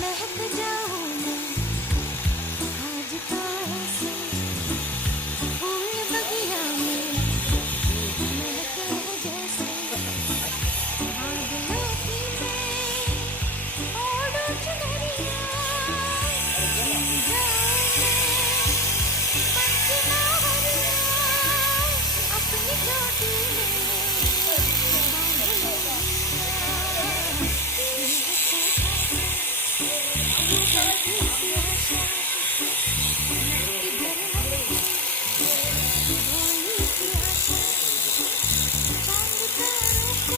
महक जाऊं मैं आज तो ऐसे फूल बगिया में महके जैसे बादलों की मैं ओढ़ चुनरिया जाऊं मैं पंचना हरिया अपनी चोटी में